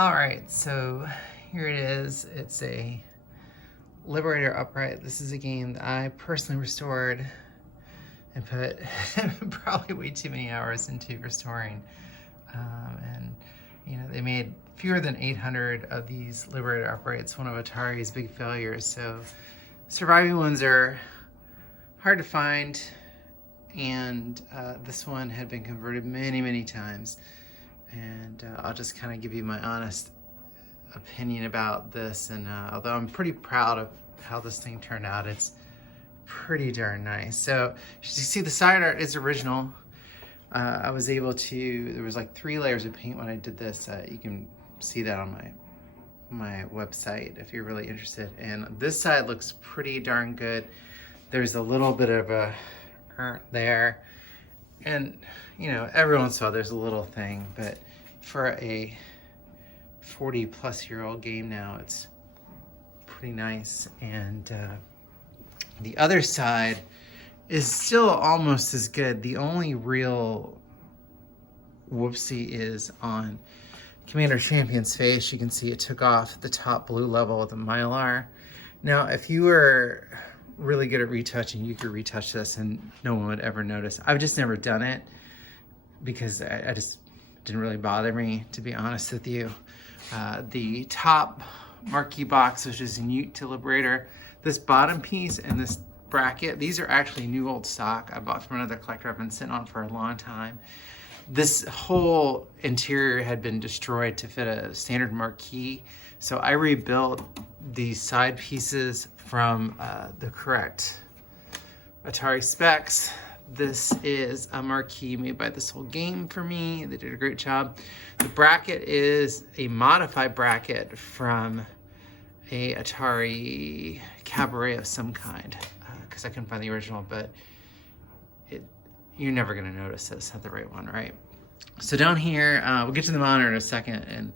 All right, so here it is. It's a Liberator upright. This is a game that I personally restored and put probably way too many hours into restoring. And you know, they made fewer than 800 of these Liberator uprights, one of Atari's big failures. So surviving ones are hard to find, and this one had been converted many times. And I'll just kind of give you my honest opinion about this. And although I'm pretty proud of how this thing turned out, it's pretty darn nice. So as you see, the side art is original. I was able to, there was like 3 layers of paint when I did this. You can see that on my website if you're really interested. And this side looks pretty darn good. There's a little bit of a burnt there. And, you know, every once in a while there's a little thing, but for a 40-plus-year-old game now, it's pretty nice. And the other side is still almost as good. The only real whoopsie is on Commander Champion's face. You can see it took off the top blue level with the Mylar. Now, if you were really good at retouching, you could retouch this and no one would ever notice. I've just never done it because I just didn't really bother me, to be honest with you. The top marquee box, which is unique to Liberator, this bottom piece and this bracket, these are actually new old stock I bought from another collector I've been sitting on for a long time. This whole interior had been destroyed to fit a standard marquee, so I rebuilt these side pieces from the correct Atari specs. This is a marquee made by This Whole Game for me. They did a great job. The bracket is a modified bracket from a Atari Cabaret of some kind, because I couldn't find the original, but you're never gonna notice that it's not the right one, right? So down here, we'll get to the monitor in a second, and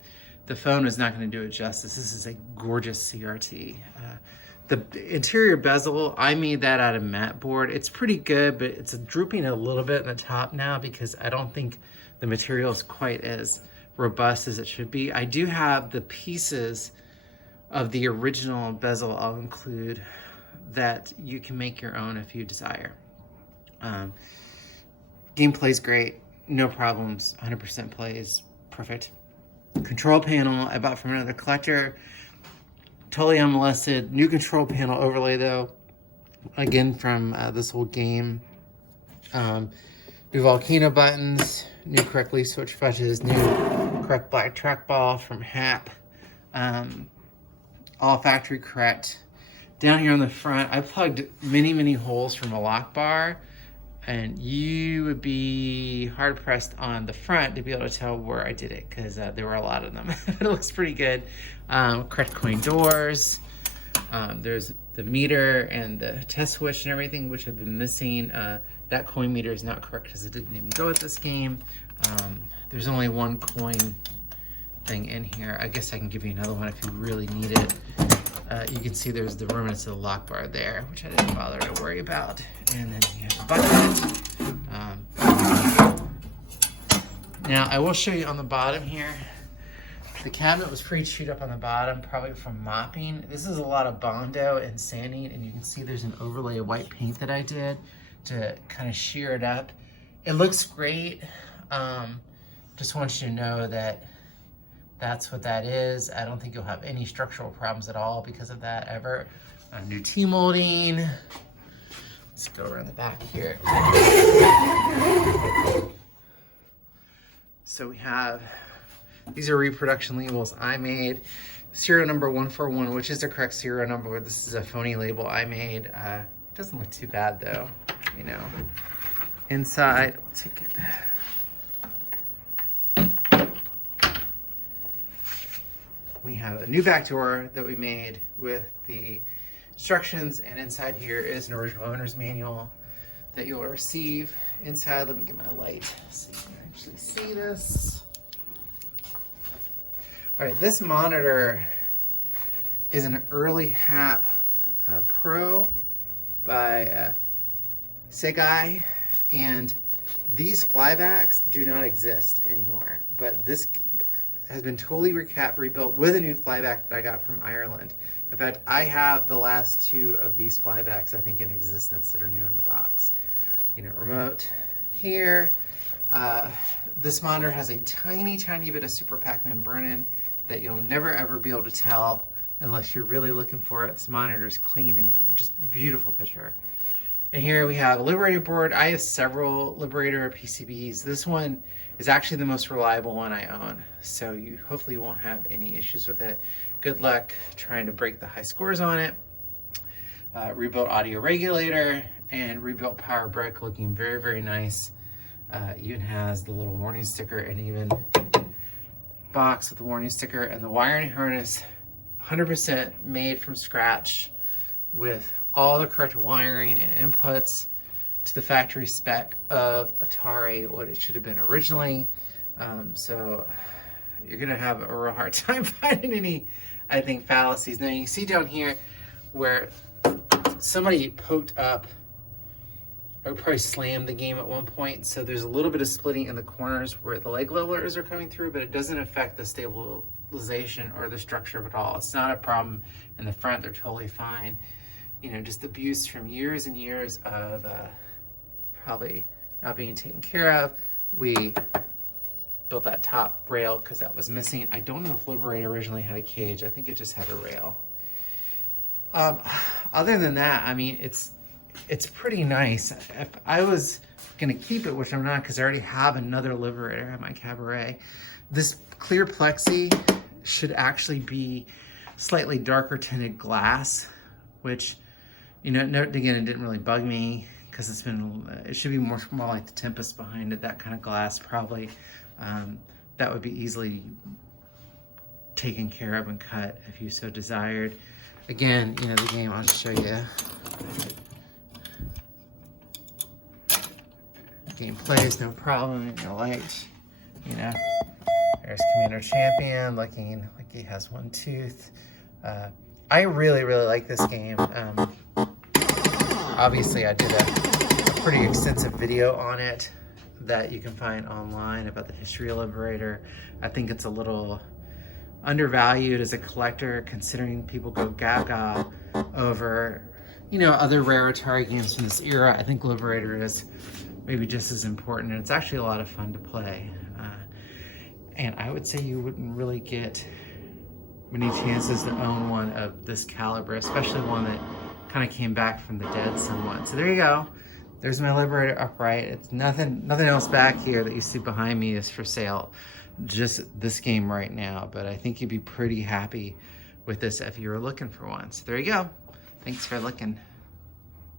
the phone is not gonna do it justice. This is a gorgeous CRT. The interior bezel, I made that out of matte board. It's pretty good, but it's drooping a little bit in the top now because I don't think the material is quite as robust as it should be. I do have the pieces of the original bezel I'll include that you can make your own if you desire. Gameplay's great, no problems, 100% plays perfect. Control panel I bought from another collector. Totally unmolested. New control panel overlay though, again from This Whole Game. New volcano buttons, new correct leaf switch fudges, new correct black trackball from Hap. All factory correct. Down here on the front, I plugged many holes from a lock bar, and you would be hard pressed on the front to be able to tell where I did it because there were a lot of them. It looks pretty good. Correct coin doors. There's the meter and the test switch and everything, which have been missing. That coin meter is not correct because it didn't even go with this game. There's only one coin thing in here. I guess I can give you another one if you really need it. You can see there's the remnants of the lock bar there, which I didn't bother to worry about. And then you have the bucket. Now I will show you on the bottom here. The cabinet was pretty chewed up on the bottom, probably from mopping. This is a lot of Bondo and sanding, and you can see there's an overlay of white paint that I did to kind of sheer it up. It looks great. Just want you to know that that's what that is. I don't think you'll have any structural problems at all because of that ever. New T-molding. Let's go around the back here. So we have, these are reproduction labels I made. Serial number 141, which is the correct serial number. This is a phony label I made. It doesn't look too bad though, you know. Inside, we'll take it. We have a new back door that we made with the instructions, and inside here is an original owner's manual that you'll receive. Inside, let me get my light so you can actually see this. All right, this monitor is an early Hap Pro by Segai, and these flybacks do not exist anymore, but this has been totally rebuilt with a new flyback that I got from Ireland. In fact, I have the last 2 of these flybacks, I think, in existence that are new in the box. You know, remote here. This monitor has a tiny bit of Super Pac-Man burn-in that you'll never ever be able to tell unless you're really looking for it. This monitor is clean and just beautiful picture. And here we have a Liberator board. I have several Liberator PCBs. This one is actually the most reliable one I own, so you hopefully won't have any issues with it. Good luck trying to break the high scores on it. Rebuilt audio regulator and rebuilt power brick, looking very nice. Even has the little warning sticker and even box with the warning sticker, and the wiring harness 100% made from scratch with all the correct wiring and inputs to the factory spec of Atari, what it should have been originally. So you're gonna have a real hard time finding any, I think, fallacies. Now you can see down here where somebody poked up or probably slammed the game at one point. So there's a little bit of splitting in the corners where the leg levelers are coming through, but it doesn't affect the stabilization or the structure of it all. It's not a problem in the front, they're totally fine. You know, just abuse from years and years of probably not being taken care of. We built that top rail because that was missing. I don't know if Liberator originally had a cage. I think it just had a rail. Other than that, I mean, it's pretty nice. If I was gonna keep it, which I'm not because I already have another Liberator at my cabaret, this clear plexi should actually be slightly darker tinted glass, which, you know, again, it didn't really bug me because it should be more like the Tempest behind it, that kind of glass probably. That would be easily taken care of and cut if you so desired. Again, you know, the game, I'll just show you. Game plays, no problem, no light, you know. There's Commander Champion looking like he has one tooth. I really like this game. Obviously, I did a pretty extensive video on it that you can find online about the history of Liberator. I think it's a little undervalued as a collector, considering people go gaga over, you know, other rare Atari games from this era. I think Liberator is maybe just as important, and it's actually a lot of fun to play. And I would say you wouldn't really get many chances to own one of this caliber, especially one that kind of came back from the dead somewhat. So there you go. There's my Liberator upright. It's nothing else back here that you see behind me is for sale. Just this game right now, but I think you'd be pretty happy with this if you were looking for one. So there you go. Thanks for looking.